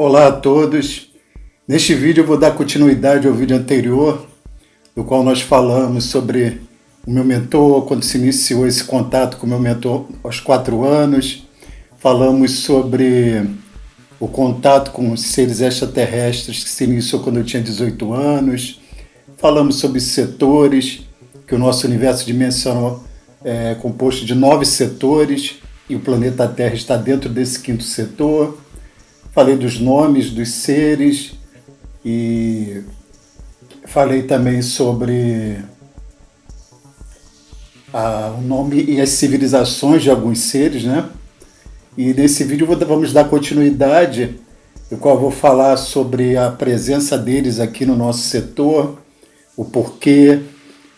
Olá a todos. Neste vídeo eu vou dar continuidade ao vídeo anterior, no qual nós falamos sobre o meu mentor, quando se iniciou esse contato com o meu mentor aos 4 anos. Falamos sobre o contato com os seres extraterrestres que se iniciou quando eu tinha 18 anos. Falamos sobre setores, que o nosso universo dimensional é composto de 9 setores e o planeta Terra está dentro desse 5º setor. Falei dos nomes dos seres e falei também sobre o nome e as civilizações de alguns seres, né? E nesse vídeo vamos dar continuidade, no qual eu vou falar sobre a presença deles aqui no nosso setor, o porquê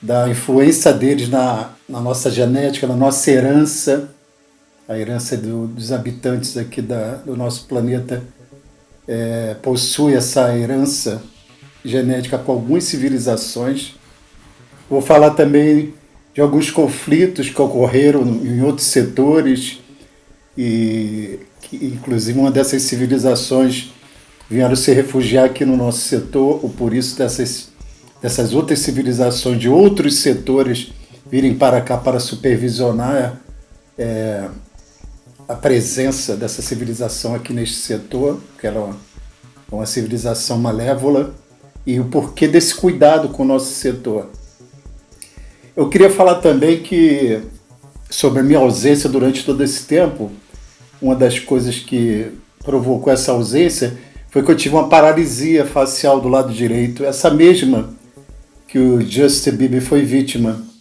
da influência deles na nossa genética, na nossa herança, a herança dos habitantes aqui do nosso planeta possui essa herança genética com algumas civilizações. Vou falar também de alguns conflitos que ocorreram em outros setores e que, inclusive, uma dessas civilizações vieram se refugiar aqui no nosso setor, ou por isso dessas outras civilizações de outros setores virem para cá para supervisionar a presença dessa civilização aqui neste setor, que era uma civilização malévola, e o porquê desse cuidado com o nosso setor. Eu queria falar também sobre a minha ausência durante todo esse tempo, uma das coisas que provocou essa ausência foi que eu tive uma paralisia facial do lado direito, essa mesma que o Justin Bieber foi vítima.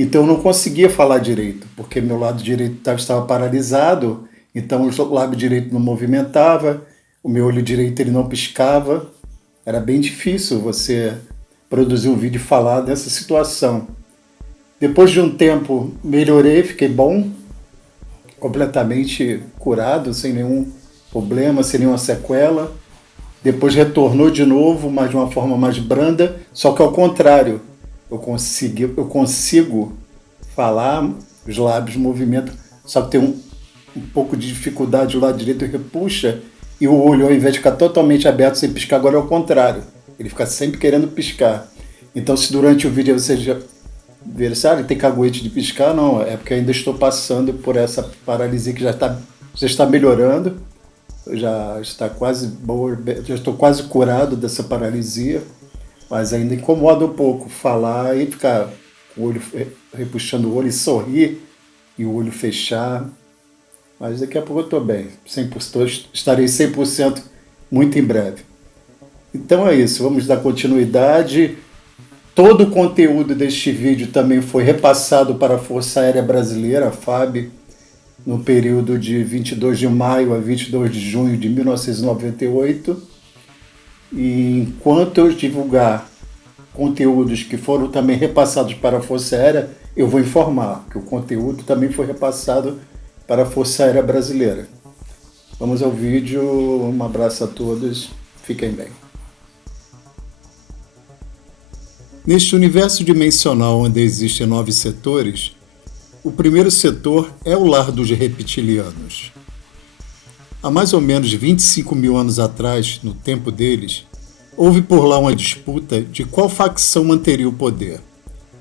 Então eu não conseguia falar direito, porque meu lado direito estava paralisado, então o lábio direito não movimentava, o meu olho direito ele não piscava. Era bem difícil você produzir um vídeo e falar dessa situação. Depois de um tempo melhorei, fiquei bom, completamente curado, sem nenhum problema, sem nenhuma sequela. Depois retornou de novo, mas de uma forma mais branda, só que ao contrário. Eu consigo falar, os lábios movimentam, só que tem um pouco de dificuldade, o lado direito repuxa, e o olho, ao invés de ficar totalmente aberto sem piscar, agora é o contrário. Ele fica sempre querendo piscar. Então, se durante o vídeo você já ver, ele tem caguete de piscar, não, é porque ainda estou passando por essa paralisia que já está melhorando, já está quase boa, já estou quase curado dessa paralisia. Mas ainda incomoda um pouco falar e ficar com o olho repuxando o olho e sorrir e o olho fechar. Mas daqui a pouco eu estou bem, 100%, estarei 100% muito em breve. Então é isso, vamos dar continuidade. Todo o conteúdo deste vídeo também foi repassado para a Força Aérea Brasileira, a FAB, no período de 22 de maio a 22 de junho de 1998. E enquanto eu divulgar conteúdos que foram também repassados para a Força Aérea, eu vou informar que o conteúdo também foi repassado para a Força Aérea Brasileira. Vamos ao vídeo, um abraço a todos, fiquem bem. Neste universo dimensional onde existem 9 setores, o primeiro setor é o lar dos reptilianos. Há mais ou menos 25 mil anos atrás, no tempo deles, houve por lá uma disputa de qual facção manteria o poder.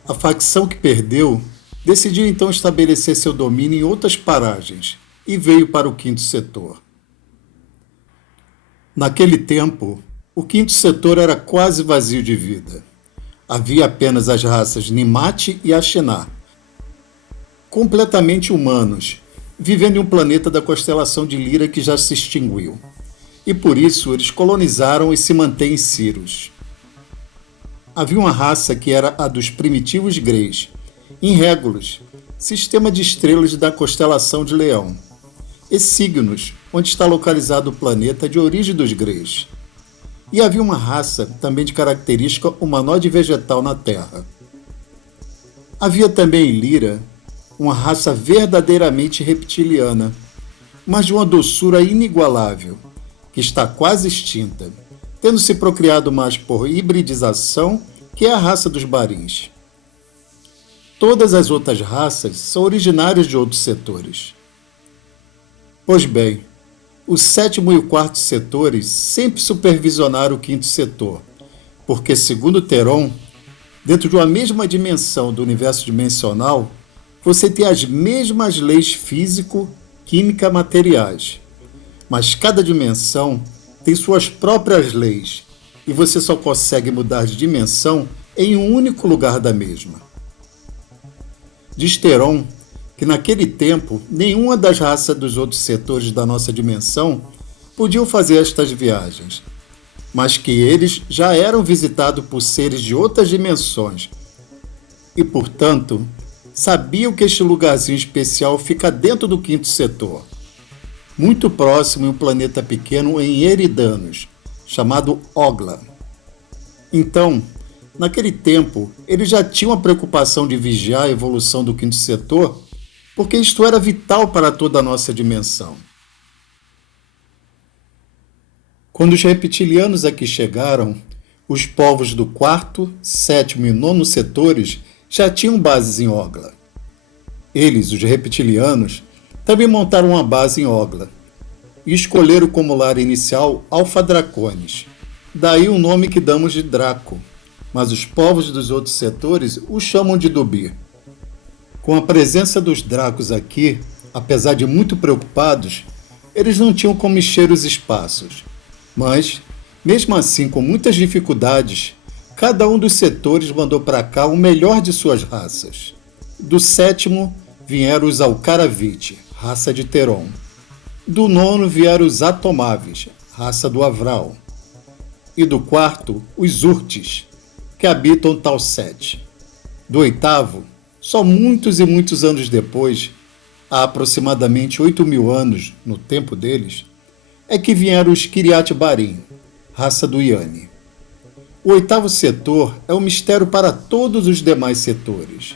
A facção que perdeu decidiu então estabelecer seu domínio em outras paragens e veio para o 5º setor. Naquele tempo, o 5º setor era quase vazio de vida. Havia apenas as raças Nimati e Ashenar, completamente humanos, vivendo em um planeta da constelação de Lira que já se extinguiu. E por isso eles colonizaram e se mantêm em Sirius. Havia uma raça que era a dos primitivos Greys, em Régulos, sistema de estrelas da constelação de Leão, e Signos, onde está localizado o planeta de origem dos Greys. E havia uma raça também de característica humanoide vegetal na Terra. Havia também em Lira uma raça verdadeiramente reptiliana, mas de uma doçura inigualável, que está quase extinta, tendo se procriado mais por hibridização que é a raça dos Barins. Todas as outras raças são originárias de outros setores. Pois bem, O sétimo e o quarto setores sempre supervisionaram o quinto setor, porque, segundo Theron, dentro de uma mesma dimensão do universo dimensional, você tem as mesmas leis físico-química materiais, mas cada dimensão tem suas próprias leis e você só consegue mudar de dimensão em um único lugar da mesma. Diz Theron que naquele tempo nenhuma das raças dos outros setores da nossa dimensão podiam fazer estas viagens, mas que eles já eram visitados por seres de outras dimensões e, portanto, sabiam que este lugarzinho especial fica dentro do quinto setor, muito próximo em um planeta pequeno em Eridanos, chamado Ogla. Então, naquele tempo, eles já tinham a preocupação de vigiar a evolução do quinto setor, porque isto era vital para toda a nossa dimensão. Quando os reptilianos aqui chegaram, os povos do quarto, sétimo e nono setores já tinham bases em Ogla. Eles, os reptilianos, também montaram uma base em Ogla e escolheram como lar inicial Alpha Draconis, daí o nome que damos de Draco, mas os povos dos outros setores o chamam de Dubir. Com a presença dos Dracos aqui, apesar de muito preocupados, eles não tinham como encher os espaços. Mas, mesmo assim, com muitas dificuldades, cada um dos setores mandou para cá o melhor de suas raças. Do sétimo vieram os Alcaravite, raça de Theron. Do nono vieram os Atomaves, raça do Avral. E do quarto, os Urtis, que habitam Talset. Do oitavo, só muitos e muitos anos depois, há aproximadamente 8.000 anos no tempo deles, é que vieram os Kiryat Barim, raça do Yanni. O oitavo setor é um mistério para todos os demais setores.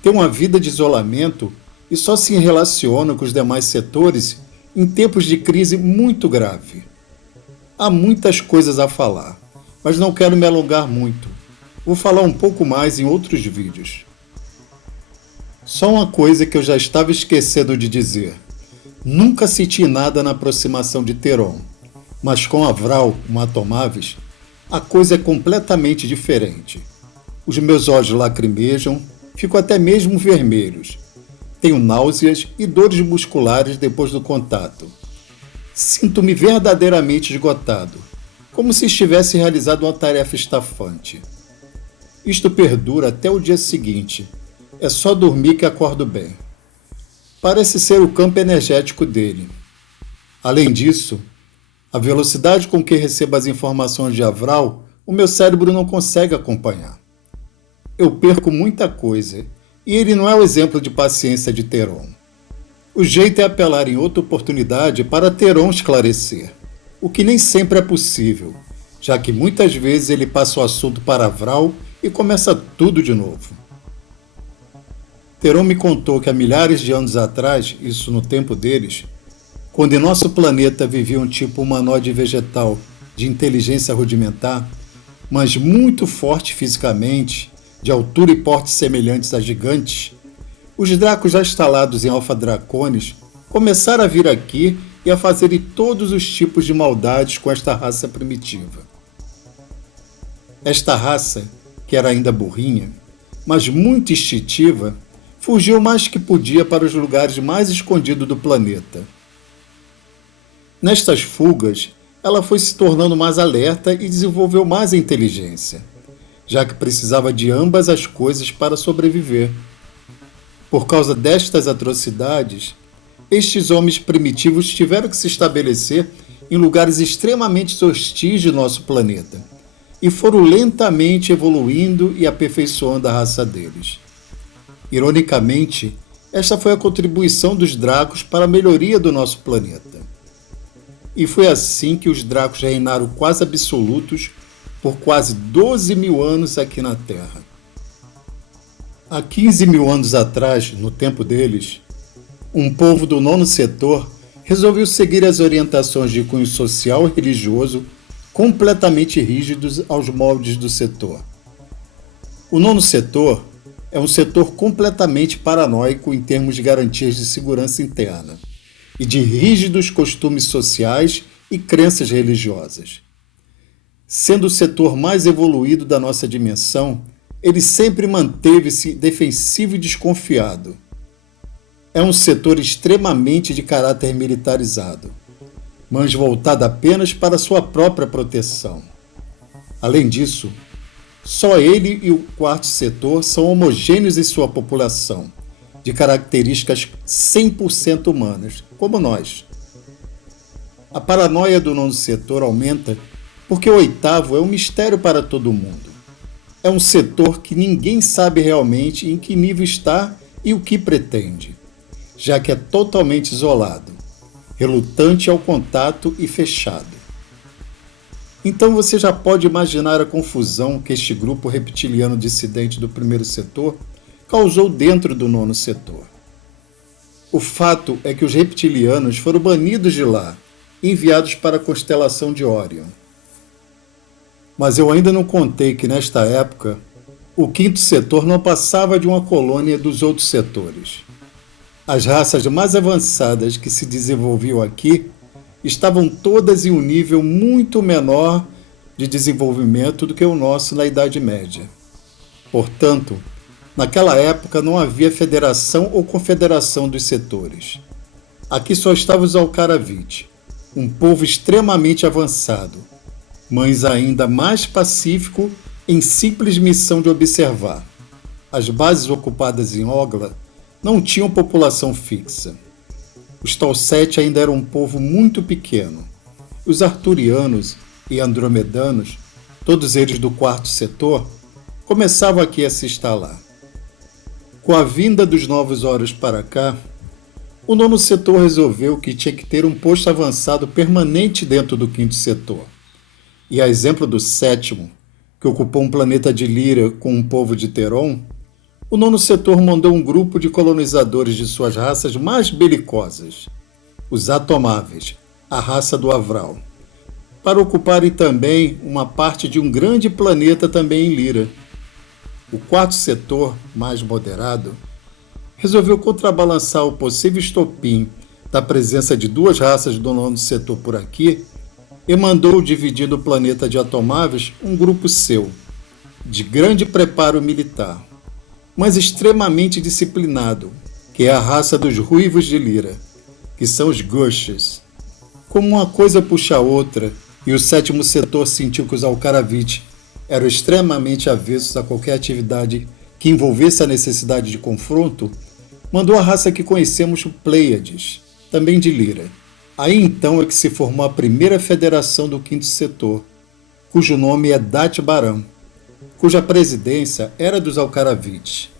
Tem uma vida de isolamento e só se relaciona com os demais setores em tempos de crise muito grave. Há muitas coisas a falar, mas não quero me alongar muito. Vou falar um pouco mais em outros vídeos. Só uma coisa que eu já estava esquecendo de dizer. Nunca senti nada na aproximação de Theron, mas com Avral, um Atomaves, a coisa é completamente diferente. Os meus olhos lacrimejam, fico até mesmo vermelhos. Tenho náuseas e dores musculares depois do contato. Sinto-me verdadeiramente esgotado, como se estivesse realizado uma tarefa estafante. Isto perdura até o dia seguinte. É só dormir que acordo bem. Parece ser o campo energético dele. Além disso, a velocidade com que recebo as informações de Avral, o meu cérebro não consegue acompanhar. Eu perco muita coisa, e ele não é o exemplo de paciência de Theron. O jeito é apelar em outra oportunidade para Theron esclarecer, o que nem sempre é possível, já que muitas vezes ele passa o assunto para Avral e começa tudo de novo. Theron me contou que há milhares de anos atrás, isso no tempo deles, quando em nosso planeta vivia um tipo humanoide vegetal de inteligência rudimentar, mas muito forte fisicamente, de altura e porte semelhantes a gigantes, os Dracos já instalados em Alpha Draconis começaram a vir aqui e a fazerem todos os tipos de maldades com esta raça primitiva. Esta raça, que era ainda burrinha, mas muito instintiva, fugiu mais que podia para os lugares mais escondidos do planeta. Nestas fugas, ela foi se tornando mais alerta e desenvolveu mais a inteligência, já que precisava de ambas as coisas para sobreviver. Por causa destas atrocidades, estes homens primitivos tiveram que se estabelecer em lugares extremamente hostis de nosso planeta e foram lentamente evoluindo e aperfeiçoando a raça deles. Ironicamente, esta foi a contribuição dos Dracos para a melhoria do nosso planeta. E foi assim que os Dracos reinaram quase absolutos por quase 12.000 anos aqui na Terra. Há 15.000 anos atrás, no tempo deles, um povo do nono setor resolveu seguir as orientações de cunho social e religioso completamente rígidos aos moldes do setor. O nono setor é um setor completamente paranoico em termos de garantias de segurança interna, e de rígidos costumes sociais e crenças religiosas. Sendo o setor mais evoluído da nossa dimensão, ele sempre manteve-se defensivo e desconfiado. É um setor extremamente de caráter militarizado, mas voltado apenas para sua própria proteção. Além disso, só ele e o quarto setor são homogêneos em sua população, de características 100% humanas, como nós. A paranoia do nono setor aumenta porque o oitavo é um mistério para todo mundo. É um setor que ninguém sabe realmente em que nível está e o que pretende, já que é totalmente isolado, relutante ao contato e fechado. Então você já pode imaginar a confusão que este grupo reptiliano dissidente do primeiro setor causou dentro do nono setor. O fato é que os reptilianos foram banidos de lá e enviados para a constelação de Órion. Mas eu ainda não contei que nesta época o quinto setor não passava de uma colônia dos outros setores. As raças mais avançadas que se desenvolviam aqui estavam todas em um nível muito menor de desenvolvimento do que o nosso na Idade Média. Portanto, naquela época não havia federação ou confederação dos setores. Aqui só estavam os Alcaravite, um povo extremamente avançado, mas ainda mais pacífico em simples missão de observar. As bases ocupadas em Ogla não tinham população fixa. Os Talsete ainda eram um povo muito pequeno. Os Arturianos e Andromedanos, todos eles do quarto setor, começavam aqui a se instalar. Com a vinda dos novos Horus para cá, o nono setor resolveu que tinha que ter um posto avançado permanente dentro do quinto setor. E a exemplo do sétimo, que ocupou um planeta de Lyra com um povo de Teron, o nono setor mandou um grupo de colonizadores de suas raças mais belicosas, os Atomáveis, a raça do Avral, para ocuparem também uma parte de um grande planeta também em Lyra. O quarto setor, mais moderado, resolveu contrabalançar o possível estopim da presença de duas raças do nono setor por aqui e mandou dividir no planeta de Atomáveis um grupo seu, de grande preparo militar, mas extremamente disciplinado, que é a raça dos ruivos de Lyra, que são os Gushes. Como uma coisa puxa a outra, e o sétimo setor sentiu que os Alcaravite eram extremamente avessos a qualquer atividade que envolvesse a necessidade de confronto, mandou a raça que conhecemos, o Pleiades, também de Lyra. Aí então é que se formou a primeira federação do quinto setor, cujo nome é Dat-Baram, cuja presidência era dos Alcaravite,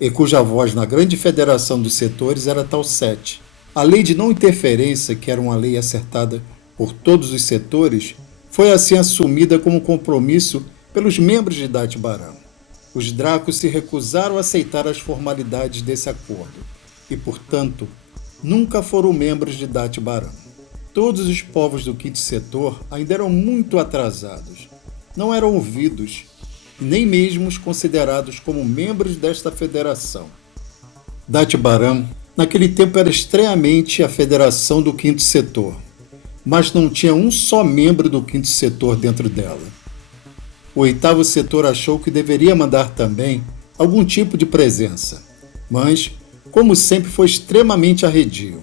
e cuja voz na grande federação dos setores era Talsete. A lei de não interferência, que era uma lei acertada por todos os setores, foi assim assumida como compromisso pelos membros de Dat-Baram. Os Dracos se recusaram a aceitar as formalidades desse acordo e, portanto, nunca foram membros de Dat-Baram. Todos os povos do quinto setor ainda eram muito atrasados, não eram ouvidos, nem mesmo considerados como membros desta federação. Dat-Baram, naquele tempo, era estranhamente a federação do quinto setor, mas não tinha um só membro do quinto setor dentro dela. O oitavo setor achou que deveria mandar também algum tipo de presença, mas, como sempre, foi extremamente arredio.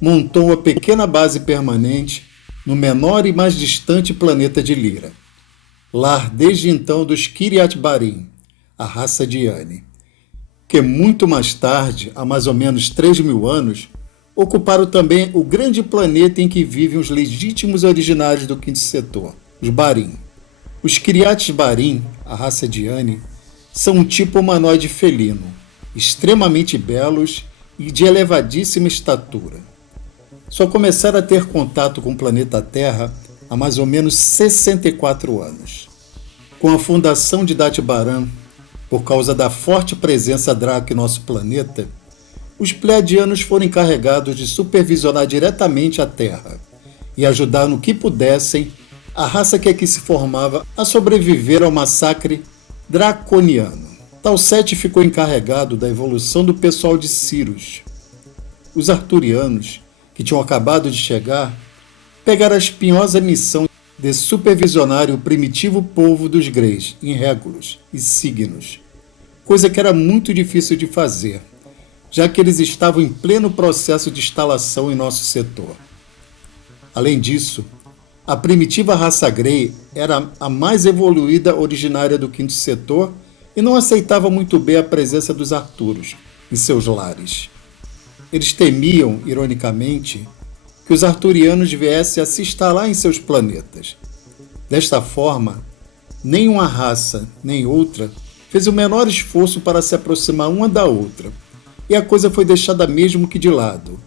Montou uma pequena base permanente no menor e mais distante planeta de Lyra, lar desde então dos Kiryat-Barim, a raça de Yane, que muito mais tarde, há mais ou menos 3.000 anos, ocuparam também o grande planeta em que vivem os legítimos originários do quinto setor, os Barim. Os Kiryat-Barim, a raça de Yane, são um tipo humanoide felino, extremamente belos e de elevadíssima estatura. Só começaram a ter contato com o planeta Terra há mais ou menos 64 anos. Com a fundação de Dat-Baram, por causa da forte presença Draco em nosso planeta, os Pleiadianos foram encarregados de supervisionar diretamente a Terra e ajudar no que pudessem a raça que aqui se formava a sobreviver ao massacre draconiano. Talsete ficou encarregado da evolução do pessoal de Cirrus. Os Arturianos que tinham acabado de chegar, pegaram a espinhosa missão de supervisionar o primitivo povo dos Greys em Régulos e signos, coisa que era muito difícil de fazer, já que eles estavam em pleno processo de instalação em nosso setor. Além disso, a primitiva raça Grey era a mais evoluída originária do quinto setor e não aceitava muito bem a presença dos Arturos em seus lares. Eles temiam, ironicamente, que os arturianos viessem a se instalar em seus planetas. Desta forma, nem uma raça nem outra fez o menor esforço para se aproximar uma da outra, e a coisa foi deixada mesmo que de lado.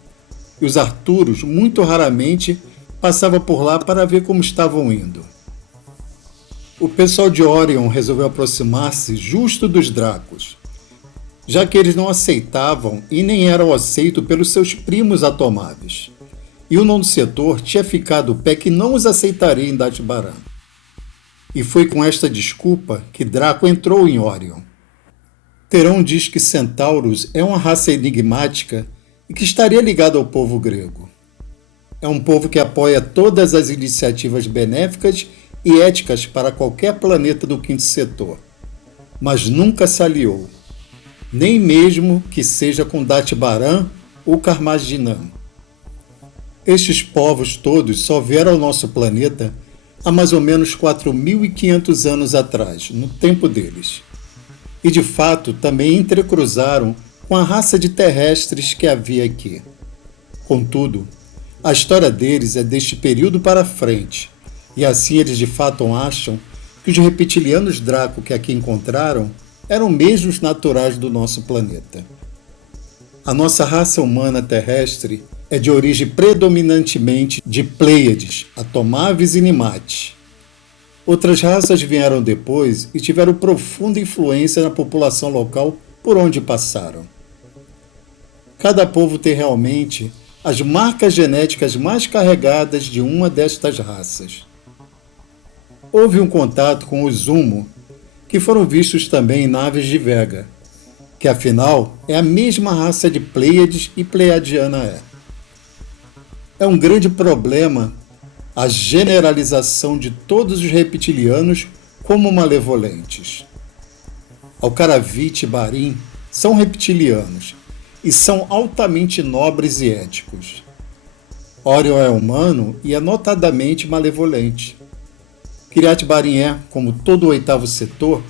E os Arturos, muito raramente, passavam por lá para ver como estavam indo. O pessoal de Orion resolveu aproximar-se justo dos Dracos, já que eles não aceitavam e nem eram aceitos pelos seus primos atomáveis. E o nono setor tinha ficado o pé que não os aceitaria em Datibaran. E foi com esta desculpa que Draco entrou em Orion. Terão diz que Centauros é uma raça enigmática e que estaria ligada ao povo grego. É um povo que apoia todas as iniciativas benéficas e éticas para qualquer planeta do quinto setor, mas nunca se aliou, nem mesmo que seja com Datibaran ou Carmaginam. Estes povos todos só vieram ao nosso planeta há mais ou menos 4.500 anos atrás, no tempo deles. E de fato também entrecruzaram com a raça de terrestres que havia aqui. Contudo, a história deles é deste período para frente, e assim eles de fato acham que os reptilianos Draco que aqui encontraram eram mesmos naturais do nosso planeta. A nossa raça humana terrestre é de origem predominantemente de Pleiades, Atomáveis e Nimates. Outras raças vieram depois e tiveram profunda influência na população local por onde passaram. Cada povo tem realmente as marcas genéticas mais carregadas de uma destas raças. Houve um contato com os Zumo, que foram vistos também em naves de Vega, que afinal é a mesma raça de Pleiades e Pleiadiana é. É um grande problema a generalização de todos os reptilianos como malevolentes. Alcaravite e Barim são reptilianos e são altamente nobres e éticos. Orion é humano e é notadamente malevolente. Kiryat Barim é, como todo o oitavo setor,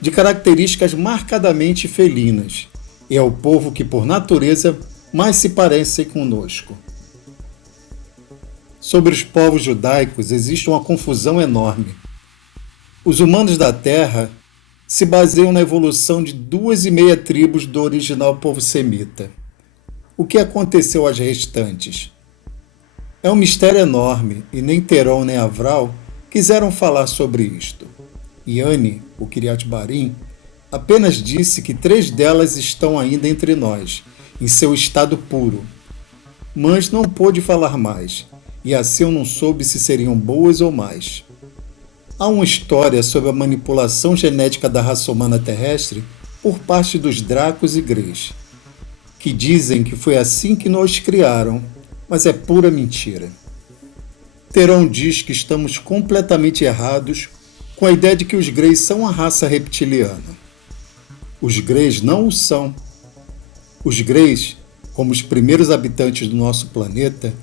de características marcadamente felinas, e é o povo que, por natureza, mais se parece conosco. Sobre os povos judaicos existe uma confusão enorme. Os humanos da Terra se baseiam na evolução de 2,5 tribos do original povo semita. O que aconteceu às restantes? É um mistério enorme e nem Teron nem Avral quiseram falar sobre isto. Yanni, o Kiryat Barim, apenas disse que 3 delas estão ainda entre nós, em seu estado puro. Mas não pôde falar mais, e assim eu não soube se seriam boas ou más. Há uma história sobre a manipulação genética da raça humana terrestre por parte dos Dracos e Greys, que dizem que foi assim que nos criaram, mas é pura mentira. Teron diz que estamos completamente errados com a ideia de que os Greys são a raça reptiliana. Os Greys não o são. Os Greys, como os primeiros habitantes do nosso planeta,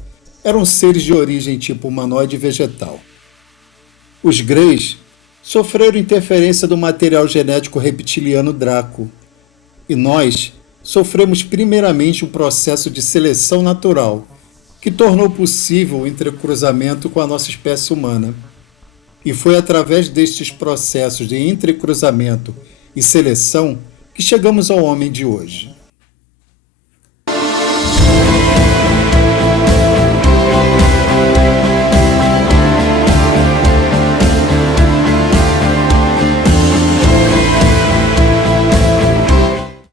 eram seres de origem tipo humanoide vegetal. Os Greys sofreram interferência do material genético reptiliano Draco, e nós sofremos primeiramente um processo de seleção natural, que tornou possível o entrecruzamento com a nossa espécie humana. E foi através destes processos de entrecruzamento e seleção que chegamos ao homem de hoje.